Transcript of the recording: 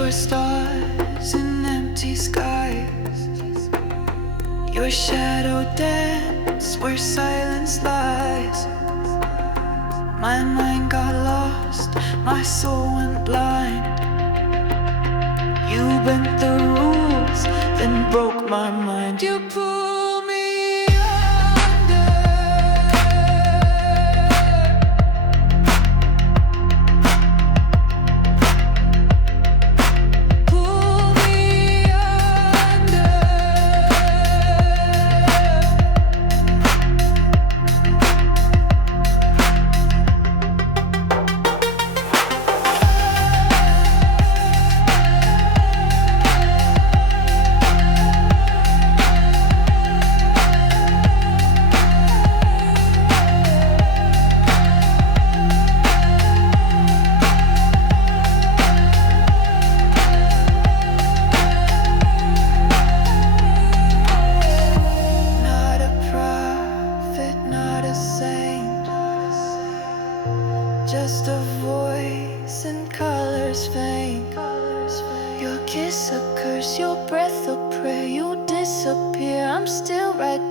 for stars in empty skies. Your shadow dance where silence lies. My mind got lost, my soul went blind. You bent the rules, then broke my mind. You pull me under. Pull me under. Not a prophet, not a saint, just a voice and colors faint. Your kiss a curse, your breath a prayer. You disappear, I'm still right